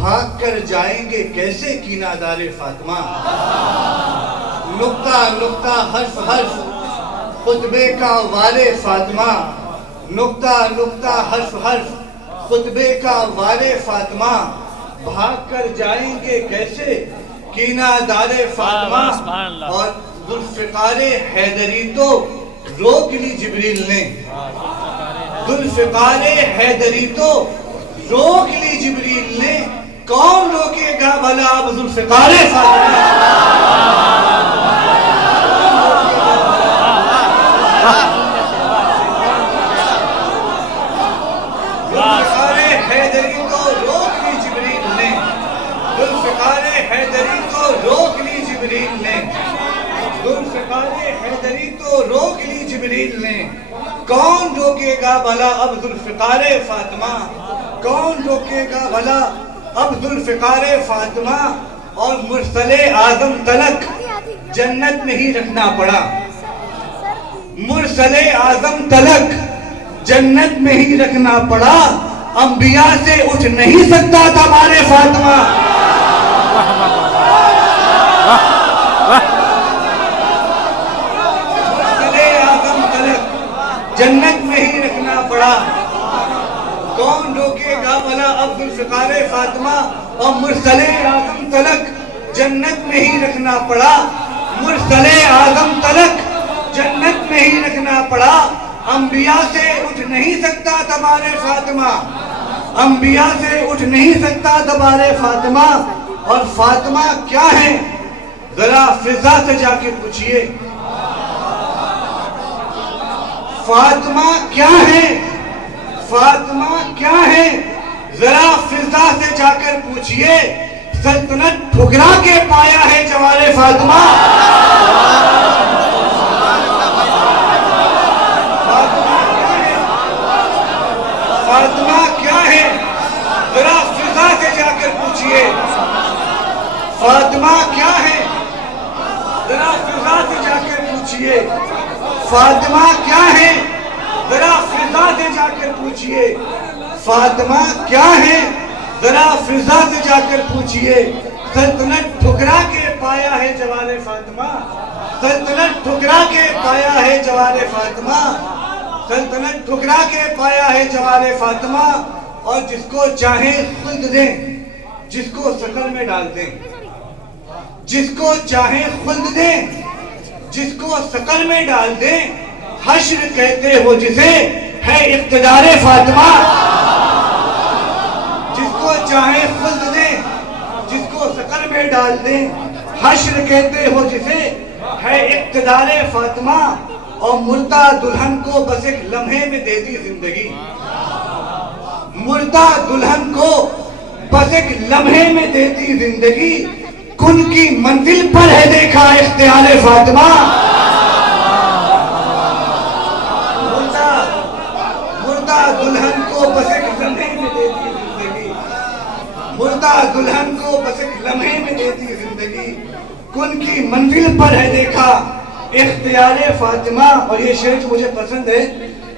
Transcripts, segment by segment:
بھاگ کر جائیں گے کیسے کینہ دار فاطمہ. نقطہ نقطہ حرف حرف خطبے کا وار فاطمہ. نقطہ نقطہ حرف حرف خطبے کا وار فاطمہ. بھاگ کر جائیں گے کیسے کینہ دار فاطمہ. اور ذوالفقار حیدری تو روک لی جبریل نے. ذوالفقار حیدری تو روک لی جبریل نے. کون روکے گا بھلا اب ذوالفقار فاطمہ. ذوالفقار حیدری تو روک لی جبریل نے. ذوالفقار حیدری تو روک لی جبریل نے. ذوالفقار حیدری تو روک لی جبریل نے. کون روکے گا بھلا اب ذوالفقار فاطمہ. کون روکے گا بھلا اب ذوالفقار فاطمہ. اور مرسل اعظم تلک جنت میں ہی رکھنا پڑا. مرسل اعظم تلک جنت میں ہی رکھنا پڑا. انبیاء سے اٹھ نہیں سکتا تھا بار فاطمہ. مرسل اعظم تلک جنت میں ہی رکھنا پڑا. کون روکے گا بھلا اب ذوالفقار فاطمہ. اور مرسل اعظم تلک جنت میں ہی رکھنا پڑا. مرسل اعظم تلک جنت میں ہی رکھنا پڑا. انبیاء سے اٹھ نہیں سکتا تھا بار فاطمہ. انبیاء سے اٹھ نہیں سکتا تھا بار فاطمہ. اور فاطمہ کیا ہے ذرا فضا سے جا کے پوچھئے. فاطمہ کیا ہے. فاطمہ کیا ہے ذرا فضا سے جا کر پوچھئے. سلطنت ٹھکرا کے پایا ہے جوار فاطمہ. فاطمہ کیا ہے ذرا فضا سے جا کر پوچھئے. فاطمہ کیا ہے ذرا فضا سے جا کر پوچھئے. فاطمہ کیا ہے ذرا فضا سے جا کر پوچھئے. فاطمہ کیا ہے ذرا فضا سے جا کر پوچھئے. سلطنت ٹھکرا کے پایا ہے جوار فاطمہ. سلطنت ٹھکرا کے پایا ہے جوار فاطمہ. سلطنت ٹھکرا کے پایا ہے جوار فاطمہ. اور جس کو چاہیں خلد دیں جس کو شکل میں ڈال دیں. جس کو چاہیں خلد دیں جس کو شکل میں ڈال دیں. حشر کہتے ہو جسے ہے اقتدار فاطمہ. جس کو چاہیں خلد دیں جس کو شکل میں ڈال دیں. حشر کہتے ہو جسے ہے اقتدار فاطمہ. اور مردہ دلہن کو بس ایک لمحے میں دیتی زندگی. مردہ دلہن کو بس ایک لمحے میں دیتی زندگی. کن کی منزل پر ہے دیکھا اختیار فاطمہ. مردہ دلہن کو بس ایک لمحے میں دیتی زندگی. مردہ دلہن کو بس ایک لمحے میں دیتی زندگی. کن کی منزل پر ہے دیکھا اختیار فاطمہ. اور یہ شعر مجھے پسند ہے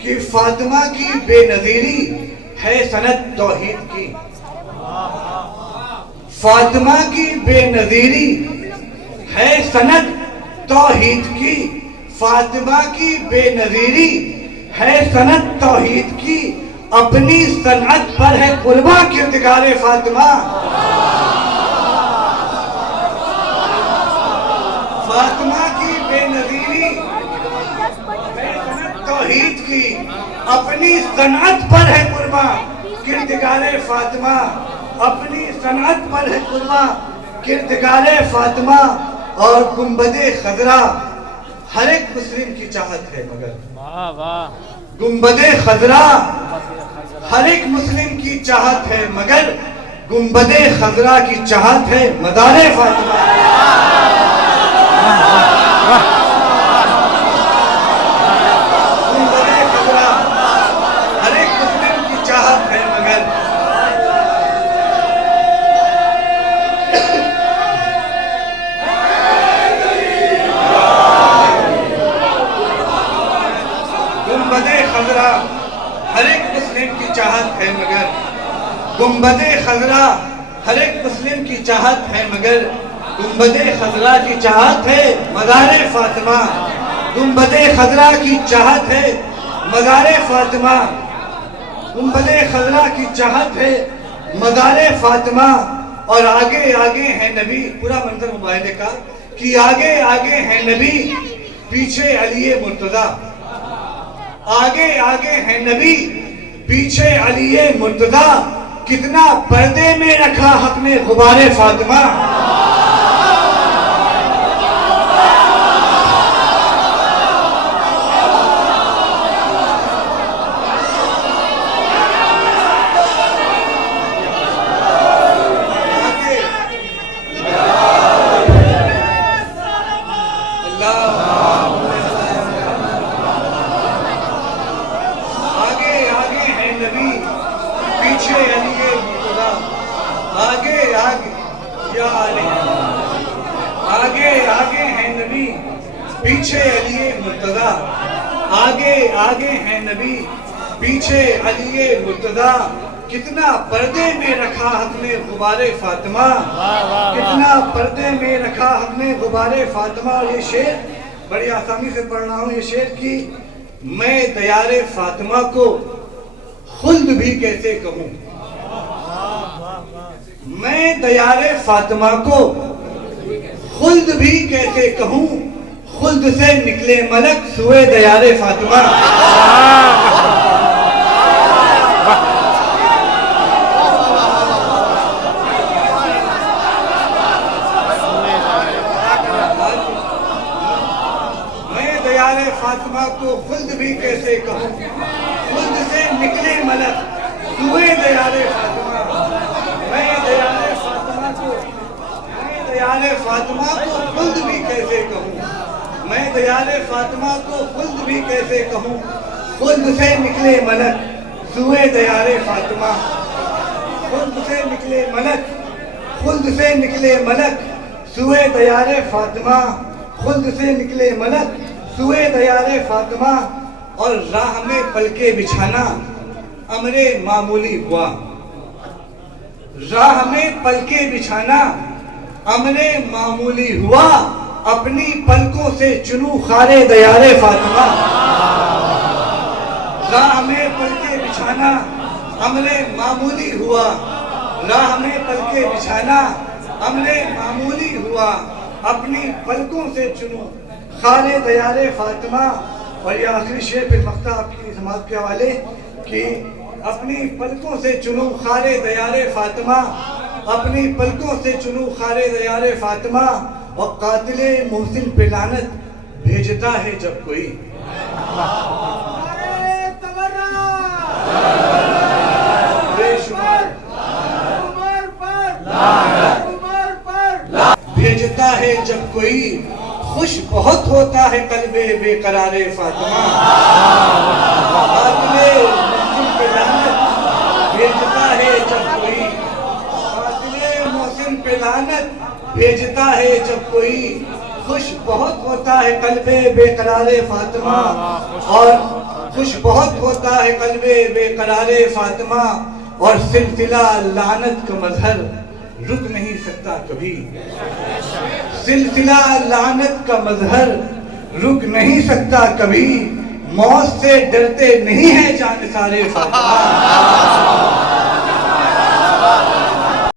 کہ فاطمہ کی بے نظیری ہے سند توحید کی. فاطمہ کی بے نظیری ہے سند توحید کی. فاطمہ کی بے نظیری ہے سند توحید کی. اپنی صنعت پر ہے قربا کردگار فاطمہ. فاطمہ کی بے نظیری ہے سند توحید کی. اپنی صنعت پر ہے قربا کردگار فاطمہ. اپنی صنعت پر ہے قربا کردگار فاطمہ. اور گنبد خضرا ہر ایک مسلم کی چاہت ہے مگر گنبد خضرا ہر ایک مسلم کی چاہت ہے مگر گنبد خضرا کی چاہت ہے مدار فاطمہ. گنبد خضرا ہر ایک مسلم کی چاہت ہے مگر گنبد خضرا ہر ایک مسلم کی چاہت ہے مگر گنبد خضرا ہر ایک مسلم کی چاہت ہے، مگر گنبد خضرا کی چاہت ہے مزار فاطمہ، گنبد خضرا کی چاہت ہے مزار فاطمہ، گنبد خضرا کی چاہت ہے مزار فاطمہ، اور آگے آگے ہے نبی، پورا منظر مباہدے کا کہ آگے آگے ہے نبی پیچھے علی مرتضیٰ، آگے آگے ہے نبی پیچھے علی مرتضیٰ، کتنا پردے میں رکھا حق نے غبار فاطمہ، پیچھے علی مرتضیٰ، آگے آگے ہے نبی پیچھے علی مرتضیٰ، کتنا پردے میں رکھا حق نے غبار فاطمہ، کتنا پردے میں رکھا حق نے غبار فاطمہ۔ یہ شعر بڑی آسانی سے پڑھ رہا ہوں، یہ شعر کی میں دیار فاطمہ کو خلد بھی کیسے کہوں، میں دیار فاطمہ کو خلد بھی کیسے کہوں، خلد سے نکلے ملک سوئے دیار فاطمہ، میں دیار فاطمہ کو خلد بھی کیسے کہوں، خلد سے نکلے ملک سوئے دیار فاطمہ، میں دیار فاطمہ کو خلد بھی کیسے کہوں، میں دیار فاطمہ کو خلد بھی کیسے کہوں، خلد سے نکلے ملک سوئے دیار فاطمہ، خلد سے نکلے ملک، خلد سے نکلے ملک سوئے دیار فاطمہ، خلد سے نکلے ملک سوئے دیار فاطمہ، اور راہ میں پلکے بچھانا امر معمولی ہوا، راہ میں پلکے بچھانا امر معمولی ہوا، اپنی پلکوں سے چنو خار دیار فاطمہ، راہ میں پلکے بچھانا امر معمولی ہوا، راہ میں پلکے بچھانا امر معمولی ہوا، اپنی پلکوں سے چنو خار دیار فاطمہ۔ اور یہ آخری شعر پھر مقطع آپ کی سماعت کے حوالے کہ اپنی پلکوں سے چنو خار دیار فاطمہ، اپنی پلکوں سے چنو خار دیار فاطمہ، اور قاتل محسن پہ لعنت بھیجتا ہے جب کوئی، بے شمار بھیجتا ہے جب کوئی، خوش بہت ہوتا ہے قلب بے قرار فاطمہ، قاتل محسن پہ لعنت بھیجتا ہے جب کوئی، قاتل محسن پہ لعنت بھیجتا ہے جب کوئی، خوش بہت ہوتا ہے قلب بے قرار فاطمہ، اور خوش بہت ہوتا ہے قلب بے قرار فاطمہ، اور سلسلہ لعنت کا مظہر رک نہیں سکتا کبھی، سلسلہ لعنت کا مظہر رک نہیں سکتا کبھی، موت سے ڈرتے نہیں ہیں جان سارے فاطمہ۔